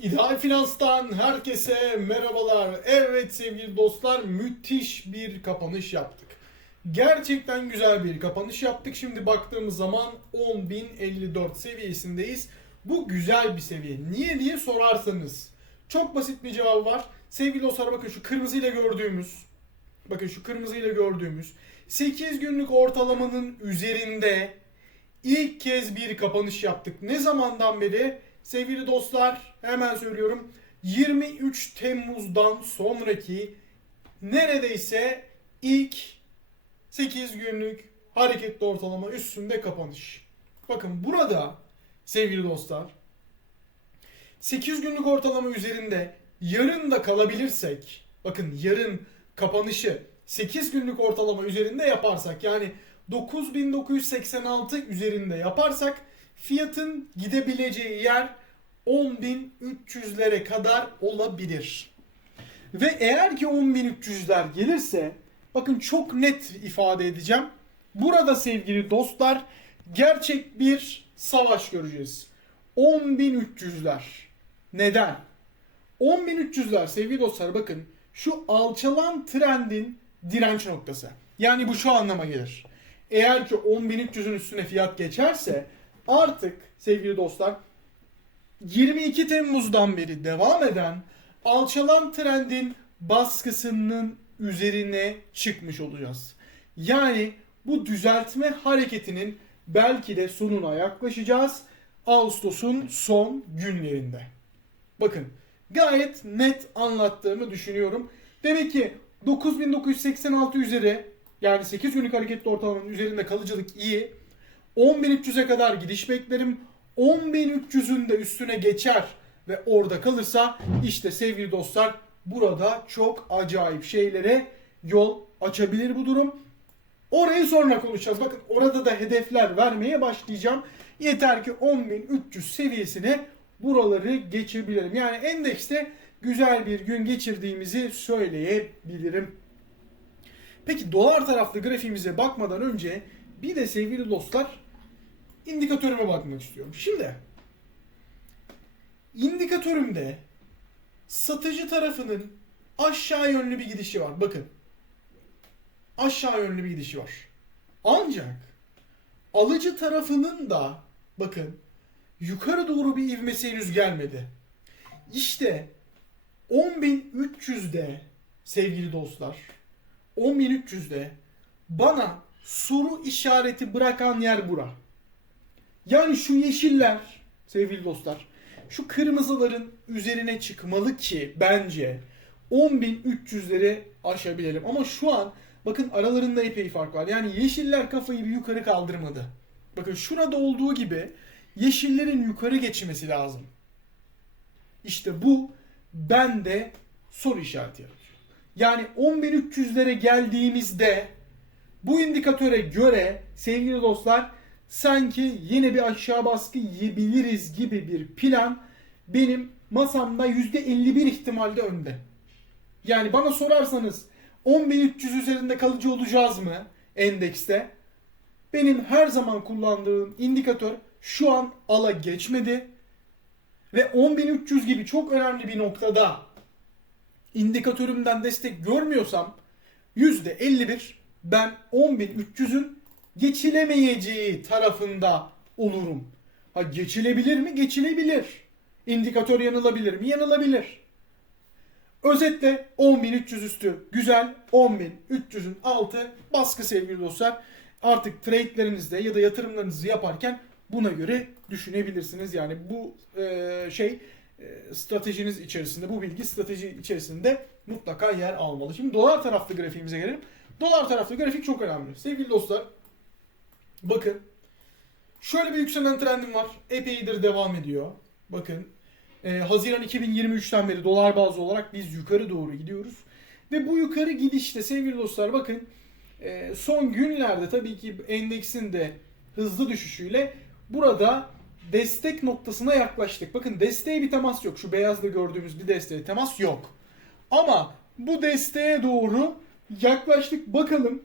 İdeal Finans'tan herkese merhabalar. Evet sevgili dostlar müthiş bir kapanış yaptık. Gerçekten güzel bir kapanış yaptık. Şimdi baktığımız zaman 10.054 seviyesindeyiz. Bu güzel bir seviye. Niye diye sorarsanız çok basit bir cevabı var. Sevgili dostlar bakın şu kırmızıyla gördüğümüz bakın şu kırmızıyla gördüğümüz 8 günlük ortalamanın üzerinde ilk kez bir kapanış yaptık. Ne zamandan beri? Sevgili dostlar hemen söylüyorum. 23 Temmuz'dan sonraki neredeyse ilk 8 günlük hareketli ortalama üstünde kapanış. Bakın burada sevgili dostlar 8 günlük ortalama üzerinde yarın da kalabilirsek bakın yarın kapanışı 8 günlük ortalama üzerinde yaparsak yani 9986 üzerinde yaparsak fiyatın gidebileceği yer 10.300'lere kadar olabilir. Ve eğer ki 10.300'ler gelirse bakın çok net ifade edeceğim. Burada sevgili dostlar gerçek bir savaş göreceğiz. 10.300'ler. Neden? 10.300'ler sevgili dostlar bakın şu alçalan trendin direnç noktası. Yani bu şu anlama gelir. Eğer ki 10.300'ün üstüne fiyat geçerse artık sevgili dostlar 22 Temmuz'dan beri devam eden alçalan trendin baskısının üzerine çıkmış olacağız. Yani bu düzeltme hareketinin belki de sonuna yaklaşacağız. Ağustos'un son günlerinde. Bakın gayet net anlattığımı düşünüyorum. Demek ki 9986 üzeri yani 8 günlük hareketli ortalamanın üzerinde kalıcılık iyi. 10.300'e kadar gidiş beklerim. 10.300'ün de üstüne geçer ve orada kalırsa işte sevgili dostlar burada çok acayip şeylere yol açabilir bu durum. Orayı sonra konuşacağız. Bakın orada da hedefler vermeye başlayacağım. Yeter ki 10.300 seviyesine buraları geçebilirim. Yani endekste güzel bir gün geçirdiğimizi söyleyebilirim. Peki dolar taraflı grafiğimize bakmadan önce bir de sevgili dostlar indikatörüme bakmak istiyorum. Şimdi indikatörümde satıcı tarafının aşağı yönlü bir gidişi var. Bakın. Aşağı yönlü bir gidişi var. Ancak alıcı tarafının da bakın yukarı doğru bir ivmesi henüz gelmedi. İşte 10.300'de sevgili dostlar 10.300'de bana soru işareti bırakan yer bura. Yani şu yeşiller sevgili dostlar şu kırmızıların üzerine çıkmalı ki bence 10.300'leri aşabilelim. Ama şu an bakın aralarında epey fark var. Yani yeşiller kafayı bir yukarı kaldırmadı. Bakın şurada olduğu gibi yeşillerin yukarı geçmesi lazım. İşte bu bende soru işareti yaratıyor. Yani 10.300'lere geldiğimizde bu indikatöre göre sevgili dostlar sanki yine bir aşağı baskı yiyebiliriz gibi bir plan benim masamda %51 ihtimalde önde. Yani bana sorarsanız 10.300 üzerinde kalıcı olacağız mı endekste? Benim her zaman kullandığım indikatör şu an ala geçmedi. Ve 10.300 gibi çok önemli bir noktada indikatörümden destek görmüyorsam %51 ben 10.300'ün geçilemeyeceği tarafında olurum. Ha geçilebilir mi? Geçilebilir. İndikatör yanılabilir mi? Yanılabilir. Özetle 10.300 üstü güzel, 10.300'ün altı baskı sevgili dostlar. Artık trade'lerinizde ya da yatırımlarınızı yaparken buna göre düşünebilirsiniz. Yani bu e, şey e, stratejiniz içerisinde, bu bilgi strateji içerisinde mutlaka yer almalı. Şimdi dolar taraflı grafiğimize gelelim. Dolar taraflı grafik çok önemli. Sevgili dostlar, bakın şöyle bir yükselen trendim var. Epeydir devam ediyor. Bakın e, Haziran 2023'ten beri dolar bazlı olarak biz yukarı doğru gidiyoruz. Ve bu yukarı gidişte sevgili dostlar bakın e, son günlerde tabii ki endeksin de hızlı düşüşüyle burada destek noktasına yaklaştık. Bakın desteğe bir temas yok. Şu beyazda gördüğümüz bir desteğe temas yok. Ama bu desteğe doğru yaklaştık. Bakalım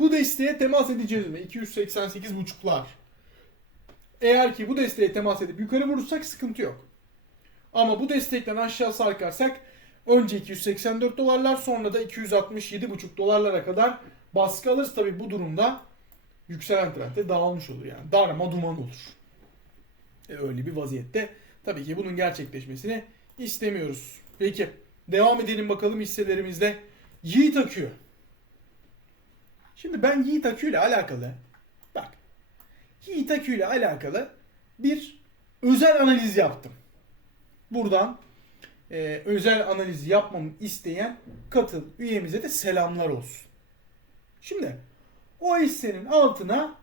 bu desteğe temas edeceğiz mi? 288 buçuklar. Eğer ki bu desteğe temas edip yukarı vurursak sıkıntı yok. Ama bu destekten aşağı sarkarsak önce 284 dolarlar sonra da 267,5 dolarlara kadar baskı alırız. Tabi bu durumda yükselen trendde dağılmış olur yani. Darma duman olur. E, öyle bir vaziyette tabii ki bunun gerçekleşmesini istemiyoruz. Peki devam edelim bakalım hisselerimizde. Yiğit Akü. Şimdi ben Yiğit Akü ile alakalı bak Yiğit Akü ile alakalı bir özel analiz yaptım. Buradan e, özel analiz yapmamı isteyen katıl üyemize de selamlar olsun. Şimdi o hissenin altına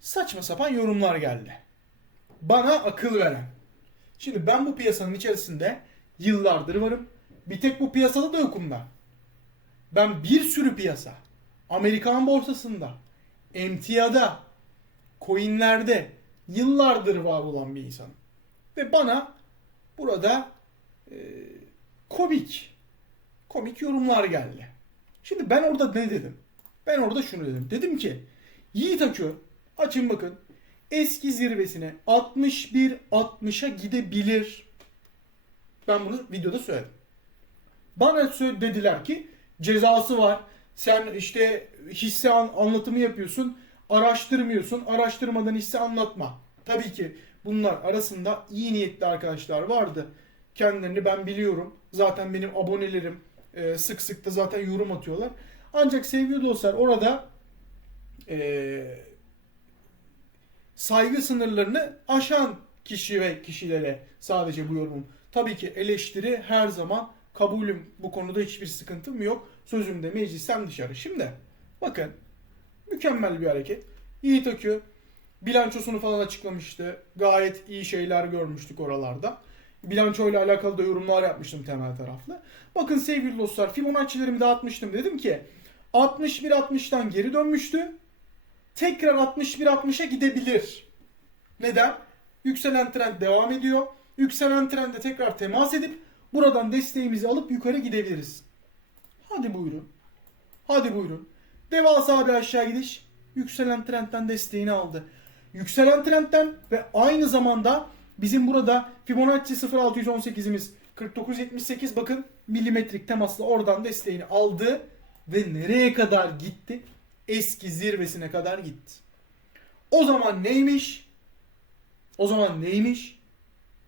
saçma sapan yorumlar geldi. Bana akıl veren. Şimdi ben bu piyasanın içerisinde yıllardır varım. Bir tek bu piyasada da yokum ben. Ben bir sürü piyasa. Amerikan borsasında, emtiada, coinlerde yıllardır var olan bir insan. Ve bana burada e, komik, komik yorumlar geldi. Şimdi ben orada ne dedim? Ben orada şunu dedim. Dedim ki Yiğit Akü açın bakın eski zirvesine 61-60'a gidebilir. Ben bunu videoda söyledim. Bana dediler ki cezası var. Sen işte hisse an- anlatımı yapıyorsun. Araştırmıyorsun. Araştırmadan hisse anlatma. Tabii ki bunlar arasında iyi niyetli arkadaşlar vardı. Kendilerini ben biliyorum. Zaten benim abonelerim e, sık sık da zaten yorum atıyorlar. Ancak sevgili dostlar orada e, saygı sınırlarını aşan kişi ve kişilere sadece bu yorumum. Tabii ki eleştiri her zaman kabulüm. Bu konuda hiçbir sıkıntım yok. Sözümde meclisten dışarı. Şimdi bakın mükemmel bir hareket. Yiğit Akü bilançosunu falan açıklamıştı. Gayet iyi şeyler görmüştük oralarda. Bilançoyla alakalı da yorumlar yapmıştım temel taraflı. Bakın sevgili dostlar Fibonacci'lerimi dağıtmıştım. Dedim ki 61-60'tan geri dönmüştü. Tekrar 61-60'a gidebilir. Neden? Yükselen trend devam ediyor. Yükselen trende tekrar temas edip buradan desteğimizi alıp yukarı gidebiliriz. Hadi buyurun. Hadi buyurun. Devasa bir aşağı gidiş. Yükselen trendten desteğini aldı. Yükselen trendten ve aynı zamanda bizim burada Fibonacci 0618'imiz 4978 bakın milimetrik temasla oradan desteğini aldı ve nereye kadar gitti? Eski zirvesine kadar gitti. O zaman neymiş? O zaman neymiş?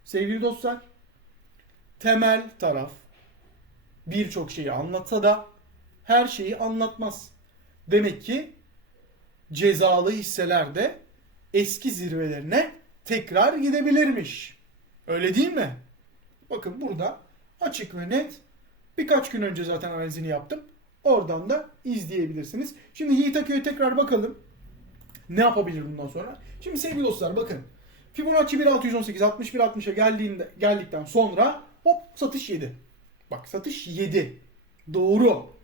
Sevgili dostlar, temel taraf birçok şeyi anlatsa da her şeyi anlatmaz. Demek ki cezalı hisseler de eski zirvelerine tekrar gidebilirmiş. Öyle değil mi? Bakın burada açık ve net birkaç gün önce zaten analizini yaptım. Oradan da izleyebilirsiniz. Şimdi Yiğit Akü'ye tekrar bakalım. Ne yapabilir bundan sonra? Şimdi sevgili dostlar bakın. Fibonacci 1618 61 60'a geldiğinde geldikten sonra hop satış yedi. Bak satış yedi. Doğru.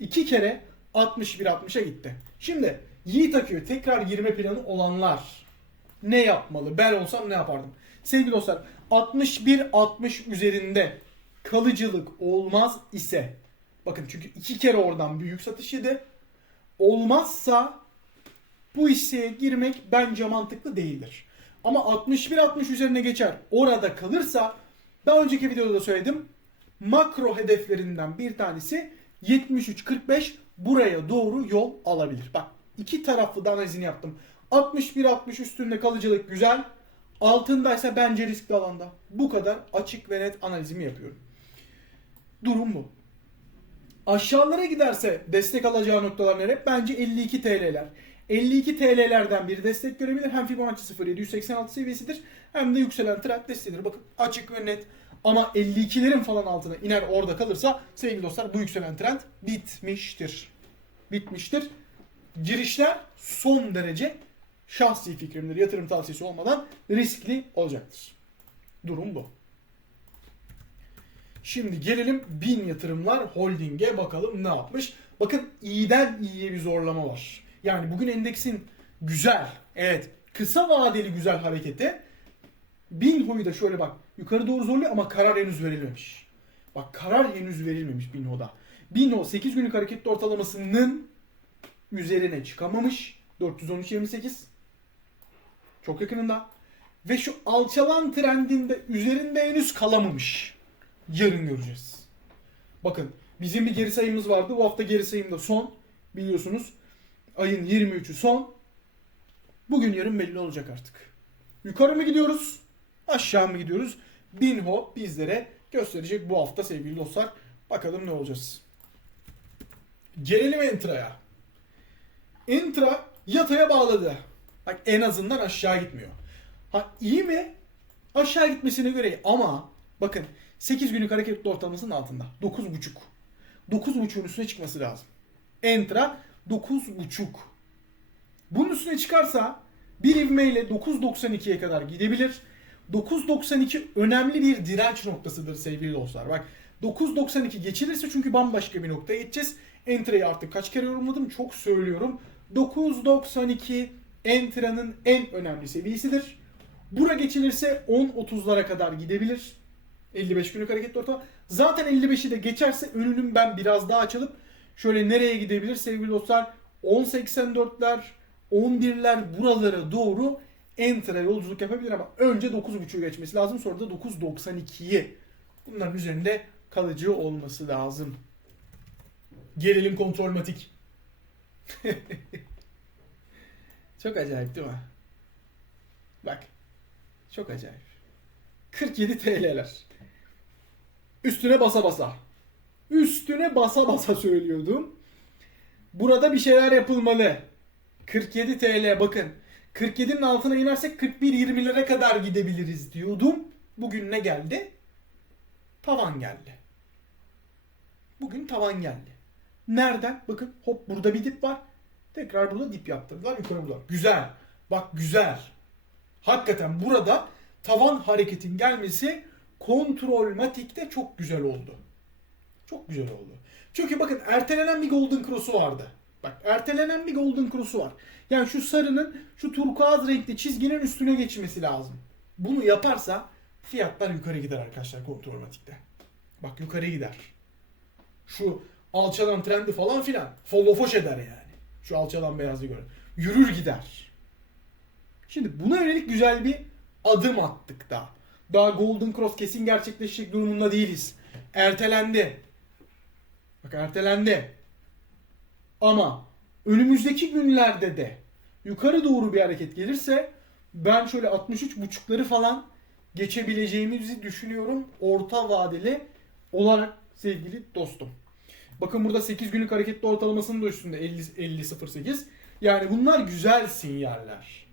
İki kere 61 60'a gitti. Şimdi Yiğit Akü'ye tekrar girme planı olanlar ne yapmalı? Ben olsam ne yapardım? Sevgili dostlar 61-60 üzerinde kalıcılık olmaz ise bakın çünkü iki kere oradan büyük satış yedi. Olmazsa bu hisseye girmek bence mantıklı değildir. Ama 61-60 üzerine geçer orada kalırsa daha önceki videoda da söyledim makro hedeflerinden bir tanesi 73-45 buraya doğru yol alabilir. Bak iki taraflı da analizini yaptım. 61-60 üstünde kalıcılık güzel. Altındaysa bence riskli alanda. Bu kadar açık ve net analizimi yapıyorum. Durum bu. Aşağılara giderse destek alacağı noktalar nere? Bence 52 TL'ler. 52 TL'lerden bir destek görebilir. Hem Fibonacci 0786 seviyesidir hem de yükselen trend desteğidir. Bakın açık ve net. Ama 52'lerin falan altına iner orada kalırsa sevgili dostlar bu yükselen trend bitmiştir. Bitmiştir. Girişler son derece şahsi fikrimdir. Yatırım tavsiyesi olmadan riskli olacaktır. Durum bu. Şimdi gelelim bin yatırımlar holdinge bakalım ne yapmış. Bakın iyiden iyiye bir zorlama var. Yani bugün endeksin güzel, evet kısa vadeli güzel hareketi bin hoyu da şöyle bak yukarı doğru zorluyor ama karar henüz verilmemiş. Bak karar henüz verilmemiş Binho'da. Binho 8 günlük hareketli ortalamasının üzerine çıkamamış. 413.28 çok yakınında. ve şu alçalan trendinde üzerinde henüz kalamamış. Yarın göreceğiz. Bakın bizim bir geri sayımız vardı. Bu hafta geri sayımda son. Biliyorsunuz ayın 23'ü son. Bugün yarın belli olacak artık. Yukarı mı gidiyoruz? Aşağı mı gidiyoruz? Binho bizlere gösterecek bu hafta sevgili dostlar. Bakalım ne olacağız. Gelelim Entra'ya. Entra yataya bağladı. Bak en azından aşağı gitmiyor. Ha iyi mi? Aşağı gitmesine göre ama bakın 8 günlük hareketli ortalamasının altında. 9.5. 9.5'un üstüne çıkması lazım. Entra 9.5. Bunun üstüne çıkarsa bir ivmeyle 9.92'ye kadar gidebilir. 9.92 önemli bir direnç noktasıdır sevgili dostlar. Bak 9.92 geçilirse çünkü bambaşka bir noktaya gideceğiz. Entra'yı artık kaç kere yorumladım çok söylüyorum. 9.92 Entra'nın en önemli seviyesidir. Bura geçilirse 10.30'lara kadar gidebilir. 55 günlük hareketli ortalama. Zaten 55'i de geçerse önünün ben biraz daha açılıp şöyle nereye gidebilir sevgili dostlar? 10.84'ler, 11'ler buralara doğru Enter'a yolculuk yapabilir ama önce 9.5'u geçmesi lazım. Sonra da 9.92'yi. Bunların üzerinde kalıcı olması lazım. Gerilim kontrolmatik. Çok acayip değil mi? Bak. Çok acayip. 47 TL'ler. Üstüne basa basa. Üstüne basa basa söylüyordum. Burada bir şeyler yapılmalı. 47 TL bakın. 47'nin altına inersek 41-20'lere kadar gidebiliriz diyordum. Bugün ne geldi? Tavan geldi. Bugün tavan geldi. Nereden? Bakın hop burada bir dip var. Tekrar burada dip yaptırdılar. Yukarı burada. Güzel. Bak güzel. Hakikaten burada tavan hareketin gelmesi kontrolmatikte çok güzel oldu. Çok güzel oldu. Çünkü bakın ertelenen bir Golden Cross'u vardı. Bak ertelenen bir Golden Cross'u var. Yani şu sarının şu turkuaz renkli çizginin üstüne geçmesi lazım. Bunu yaparsa fiyatlar yukarı gider arkadaşlar kontrolmatikte. Bak yukarı gider. Şu alçalan trendi falan filan follow foş eder yani. Şu alçalan beyazı göre. Yürür gider. Şimdi buna yönelik güzel bir adım attık da. Daha Golden Cross kesin gerçekleşecek durumunda değiliz. Ertelendi. Bak ertelendi. Ama önümüzdeki günlerde de yukarı doğru bir hareket gelirse ben şöyle 63.5'ları falan geçebileceğimizi düşünüyorum orta vadeli olarak sevgili dostum. Bakın burada 8 günlük hareketli ortalamasının da üstünde 50 50.08. Yani bunlar güzel sinyaller.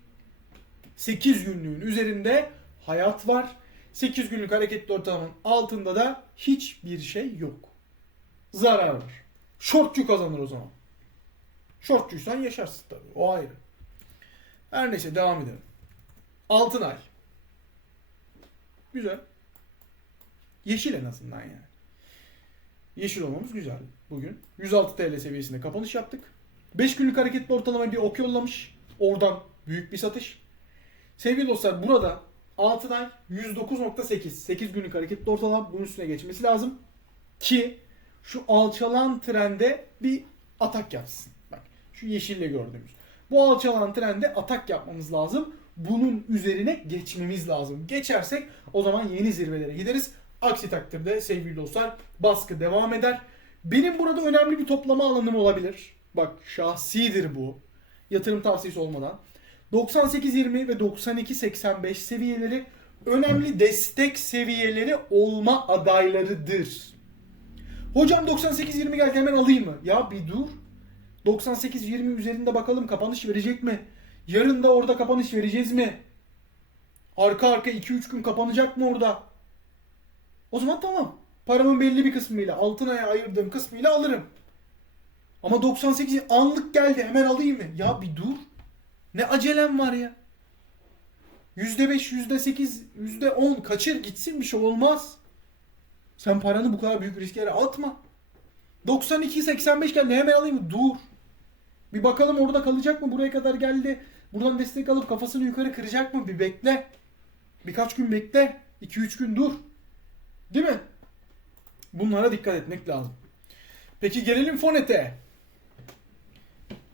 8 günlüğün üzerinde hayat var. 8 günlük hareketli ortalamanın altında da hiçbir şey yok. Zarar var. Shortçu kazanır o zaman. Shortçuysan yaşarsın tabii. O ayrı. Her neyse devam edelim. Altın ay. Güzel. Yeşil en azından yani. Yeşil olmamız güzel bugün. 106 TL seviyesinde kapanış yaptık. 5 günlük hareketli ortalama bir ok yollamış. Oradan büyük bir satış. Sevgili dostlar burada Altınay 109.8 8 günlük hareketli ortalama bunun üstüne geçmesi lazım. Ki şu alçalan trende bir atak yapsın. Bak şu yeşille gördüğümüz. Bu alçalan trende atak yapmamız lazım. Bunun üzerine geçmemiz lazım. Geçersek o zaman yeni zirvelere gideriz. Aksi takdirde sevgili dostlar baskı devam eder. Benim burada önemli bir toplama alanım olabilir. Bak şahsidir bu. Yatırım tavsiyesi olmadan. 98.20 ve 92.85 seviyeleri önemli destek seviyeleri olma adaylarıdır. Hocam 98.20 geldi hemen alayım mı? Ya bir dur. 98.20 üzerinde bakalım kapanış verecek mi? Yarın da orada kapanış vereceğiz mi? Arka arka 2-3 gün kapanacak mı orada? O zaman tamam. Paramın belli bir kısmıyla, altın aya ayırdığım kısmıyla alırım. Ama 98 anlık geldi hemen alayım mı? Ya bir dur. Ne acelem var ya? %5, %8, %10 kaçır gitsin bir şey olmaz. Sen paranı bu kadar büyük risklere atma. 92-85 geldi hemen alayım? Dur. Bir bakalım orada kalacak mı? Buraya kadar geldi. Buradan destek alıp kafasını yukarı kıracak mı? Bir bekle. Birkaç gün bekle. 2-3 gün dur. Değil mi? Bunlara dikkat etmek lazım. Peki gelelim Fonet'e.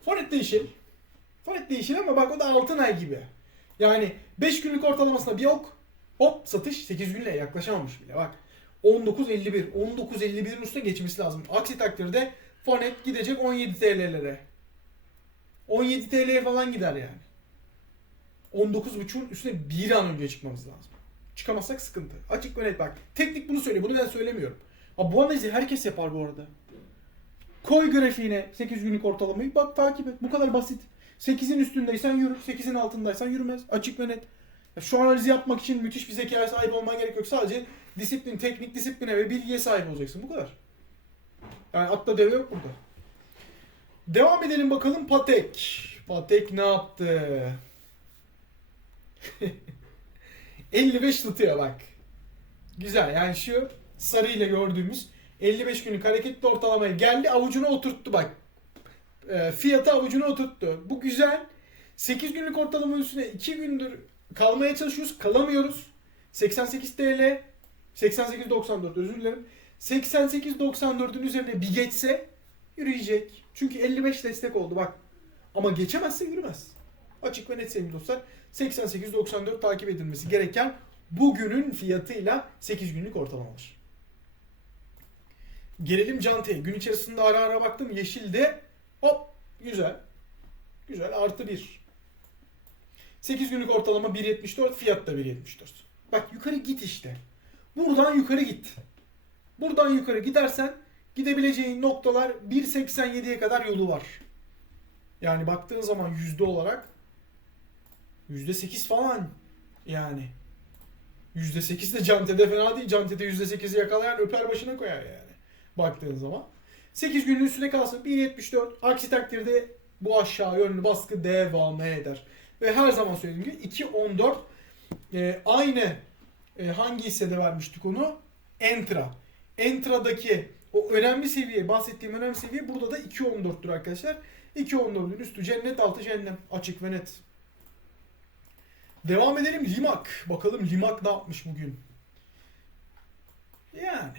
Fonet değişir. Fonet değişir ama bak o da altın ay gibi. Yani 5 günlük ortalamasına bir ok. Hop satış 8 günle yaklaşamamış bile bak. 19.51. 19.51'in üstüne geçmesi lazım. Aksi takdirde Fonet gidecek 17 TL'lere. 17 TL'ye falan gider yani. 19.5'un üstüne bir an önce çıkmamız lazım. Çıkamazsak sıkıntı. Açık ve net bak. Teknik bunu söylüyor. Bunu ben söylemiyorum. Abi bu analizi herkes yapar bu arada. Koy grafiğine 8 günlük ortalamayı. Bak takip et. Bu kadar basit. 8'in üstündeysen yürür. 8'in altındaysan yürümez. Açık ve net. Ya şu analizi yapmak için müthiş bir zekaya sahip olman gerek yok. Sadece disiplin, teknik disipline ve bilgiye sahip olacaksın. Bu kadar. Yani atla deve yok burada. Devam edelim bakalım Patek. Patek ne yaptı? 55 tutuyor bak. Güzel yani şu sarı ile gördüğümüz 55 günlük hareketli ortalamaya geldi avucuna oturttu bak. E, fiyatı avucuna oturttu. Bu güzel. 8 günlük ortalama üstüne 2 gündür kalmaya çalışıyoruz. Kalamıyoruz. 88 TL 88.94 özür dilerim. 88.94'ün üzerine bir geçse yürüyecek. Çünkü 55 destek oldu bak. Ama geçemezse yürümez. Açık ve net sevgili dostlar. 88.94 takip edilmesi gereken bugünün fiyatıyla 8 günlük ortalamalar. Gelelim Cante'ye. Gün içerisinde ara ara baktım. Yeşilde hop güzel. Güzel artı 1. 8 günlük ortalama 1.74 fiyat da 1.74. Bak yukarı git işte. Buradan yukarı git. Buradan yukarı gidersen gidebileceğin noktalar 1.87'ye kadar yolu var. Yani baktığın zaman yüzde olarak yüzde sekiz falan yani. Yüzde sekiz de Cante'de fena değil. Cante'de yüzde sekizi yakalayan öper başına koyar yani. Baktığın zaman. 8 günün üstüne kalsın 1.74. Aksi takdirde bu aşağı yönlü baskı devam eder. Ve her zaman söylediğim gibi 2.14 e, aynı e, hangi hissede vermiştik onu? Entra. Entra'daki o önemli seviye, bahsettiğim önemli seviye burada da 2.14'tür arkadaşlar. 2.14'ün üstü cennet altı cennet. Açık ve net. Devam edelim Limak. Bakalım Limak ne yapmış bugün. Yani.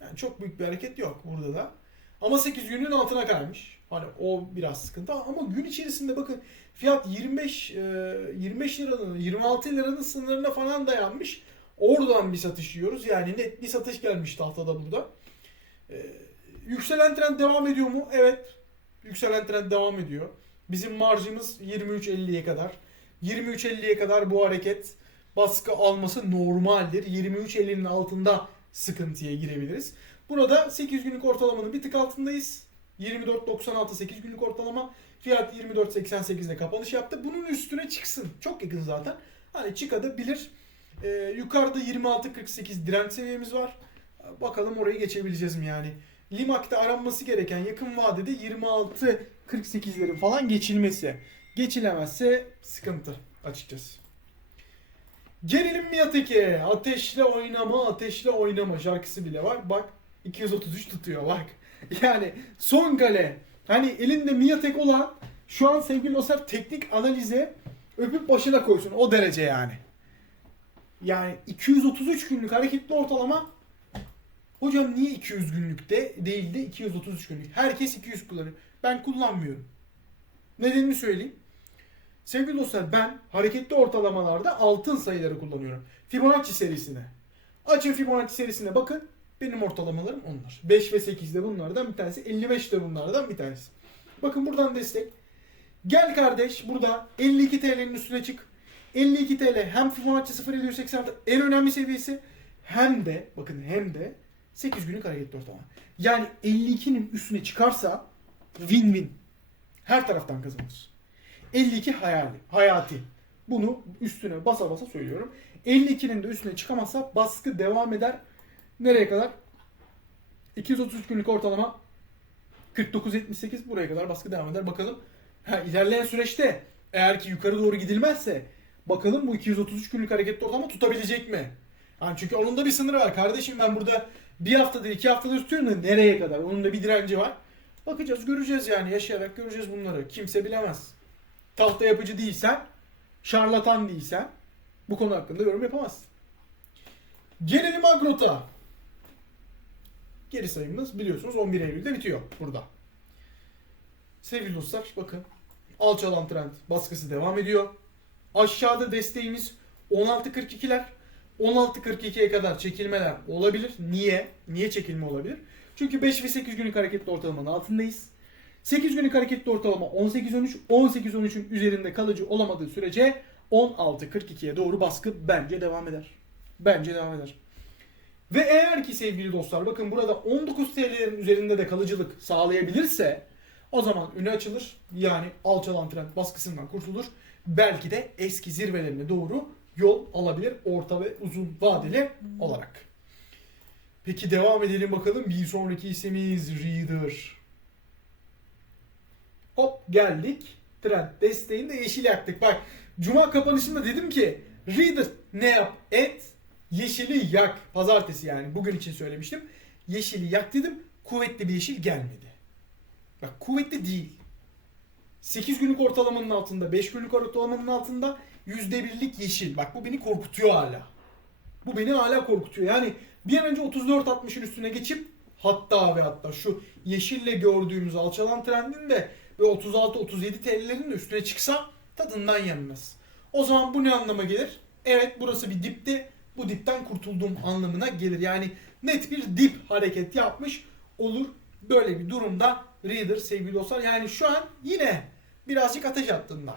Yani çok büyük bir hareket yok burada da. Ama 8 günün altına kaymış. Hani o biraz sıkıntı ama gün içerisinde bakın fiyat 25 e, 25 liranın 26 liranın sınırına falan dayanmış. Oradan bir satış yiyoruz. Yani net bir satış gelmiş tahtada burada. E, yükselen trend devam ediyor mu? Evet. Yükselen trend devam ediyor. Bizim marjımız 23.50'ye kadar. 23.50'ye kadar bu hareket baskı alması normaldir. 23.50'nin altında sıkıntıya girebiliriz. Burada 8 günlük ortalamanın bir tık altındayız. 24.96 8 günlük ortalama. Fiyat 24.88'de kapanış yaptı. Bunun üstüne çıksın. Çok yakın zaten. Hani çıkabilir. Ee, yukarıda 26.48 direnç seviyemiz var. Bakalım orayı geçebileceğiz mi yani. Limak'ta aranması gereken yakın vadede 26.48'lerin falan geçilmesi. Geçilemezse sıkıntı açıkçası. Gelelim Miyatek'e. Ateşle oynama, ateşle oynama şarkısı bile var. Bak 233 tutuyor bak. Yani son kale. Hani elinde Miyatek olan şu an sevgili dostlar teknik analize öpüp başına koysun. O derece yani. Yani 233 günlük hareketli ortalama Hocam niye 200 günlükte değil de 233 günlük? Herkes 200 kullanıyor. Ben kullanmıyorum. Nedenini söyleyeyim. Sevgili dostlar ben hareketli ortalamalarda altın sayıları kullanıyorum. Fibonacci serisine. Açın Fibonacci serisine bakın. Benim ortalamalarım onlar. 5 ve 8 de bunlardan bir tanesi. 55 de bunlardan bir tanesi. Bakın buradan destek. Gel kardeş burada 52 TL'nin üstüne çık. 52 TL hem Fibonacci 0.786 en önemli seviyesi hem de bakın hem de 8 günlük hareketli ortalama. Yani 52'nin üstüne çıkarsa win-win. Her taraftan kazanır. 52 hayali, hayati. Bunu üstüne basa basa söylüyorum. 52'nin de üstüne çıkamazsa baskı devam eder. Nereye kadar? 233 günlük ortalama 49.78 buraya kadar baskı devam eder. Bakalım ha, ilerleyen süreçte eğer ki yukarı doğru gidilmezse bakalım bu 233 günlük hareketli ortalama tutabilecek mi? Yani çünkü onun da bir sınırı var. Kardeşim ben burada bir haftada iki haftada tutuyorum da nereye kadar? Onun da bir direnci var. Bakacağız göreceğiz yani yaşayarak göreceğiz bunları. Kimse bilemez. Tahta yapıcı değilsen, şarlatan değilsen bu konu hakkında yorum yapamazsın. Gelelim Agrot'a. Geri sayımımız biliyorsunuz 11 Eylül'de bitiyor burada. Sevgili dostlar bakın alçalan trend baskısı devam ediyor. Aşağıda desteğimiz 16.42'ler. 16.42'ye kadar çekilmeler olabilir. Niye? Niye çekilme olabilir? Çünkü 5 ve 8 günlük hareketli ortalamanın altındayız. 8 günlük hareketli ortalama 18-13. 18-13'ün üzerinde kalıcı olamadığı sürece 16.42'ye doğru baskı bence devam eder. Bence devam eder. Ve eğer ki sevgili dostlar bakın burada 19 TL'lerin üzerinde de kalıcılık sağlayabilirse o zaman önü açılır. Yani alçalan trend baskısından kurtulur. Belki de eski zirvelerine doğru yol alabilir orta ve uzun vadeli olarak. Peki devam edelim bakalım. Bir sonraki ismimiz Reader. Hop geldik. Trend desteğinde yeşil yaktık. Bak Cuma kapanışında dedim ki Reader ne yap et yeşili yak. Pazartesi yani bugün için söylemiştim. Yeşili yak dedim. Kuvvetli bir yeşil gelmedi. Bak kuvvetli değil. 8 günlük ortalamanın altında, 5 günlük ortalamanın altında %1'lik yeşil. Bak bu beni korkutuyor hala. Bu beni hala korkutuyor. Yani bir an önce 34-60'ın üstüne geçip hatta ve hatta şu yeşille gördüğümüz alçalan trendin de ve 36-37 TL'lerin de üstüne çıksa tadından yenmez. O zaman bu ne anlama gelir? Evet burası bir dipti. Bu dipten kurtulduğum anlamına gelir. Yani net bir dip hareket yapmış olur. Böyle bir durumda Reader sevgili dostlar. Yani şu an yine birazcık ateş attığında.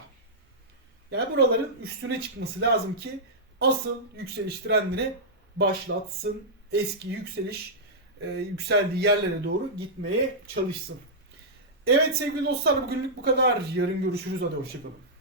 Yani buraların üstüne çıkması lazım ki asıl yükseliş trendini başlatsın. Eski yükseliş e, yükseldiği yerlere doğru gitmeye çalışsın. Evet sevgili dostlar bugünlük bu kadar. Yarın görüşürüz. Hadi hoşçakalın.